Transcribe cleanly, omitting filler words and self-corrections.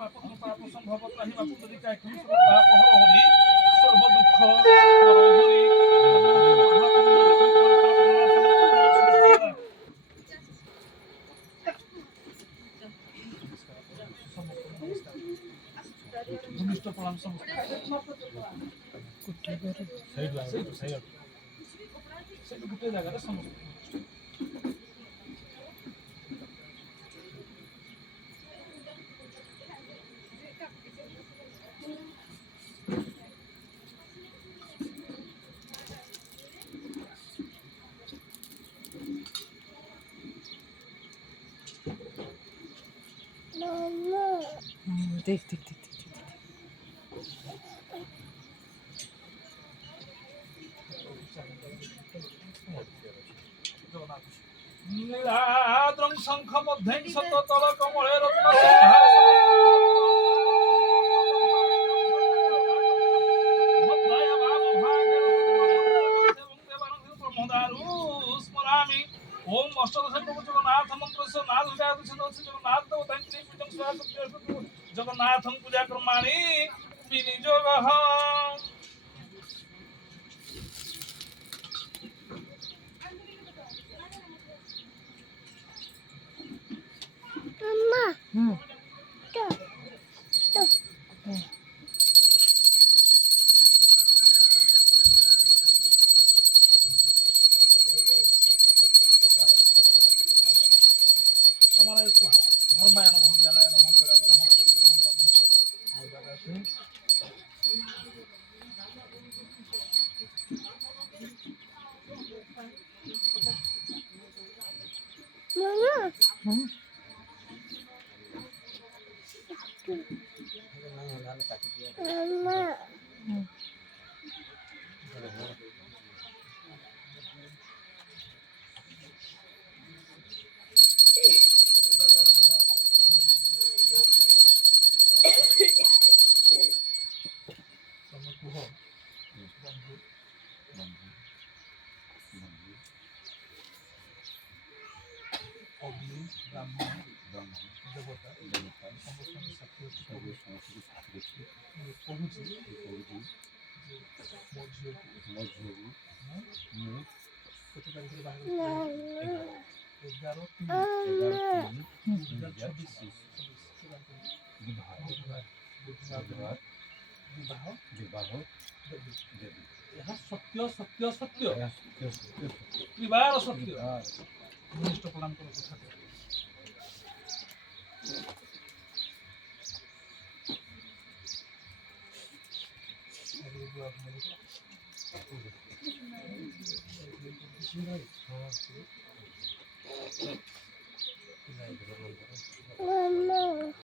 পাপ সম্ভব ত্রাহি মা পুণ্ডরিকা ক্ষমি সর্ব পাপ হর হরি সর্ব দুঃখ হর হরি ভূমিষ্ঠ প্রণাম সমস্ত ସେଇଠୁ ଗୋଟେ ଜାଗାରେ ସମସ୍ତେ देख देख देख नीलाद्रं शंख मध्यं सततल कमले रत्न स्मरामि ओम अष्टदश जगन्नाथ मंत्र से नाथ जगन्नाथ जगन्नाथं पूजा कर्माणि विनियोगः धर्माय नमः ज्ञानाय नमः वैराग्याय नमः ऐश्वर्याय नमः अग्नि ब्राह्मण देवता समस्त साक्षी पहुँची मो झील कत तारीख बाहर 11/2026 ଏହା ସତ୍ୟ ସତ୍ୟ ସତ୍ୟ ତ୍ରିବାର ସତ୍ୟ ନିଷ୍ଠ ପ୍ରଣାମ କର କଥା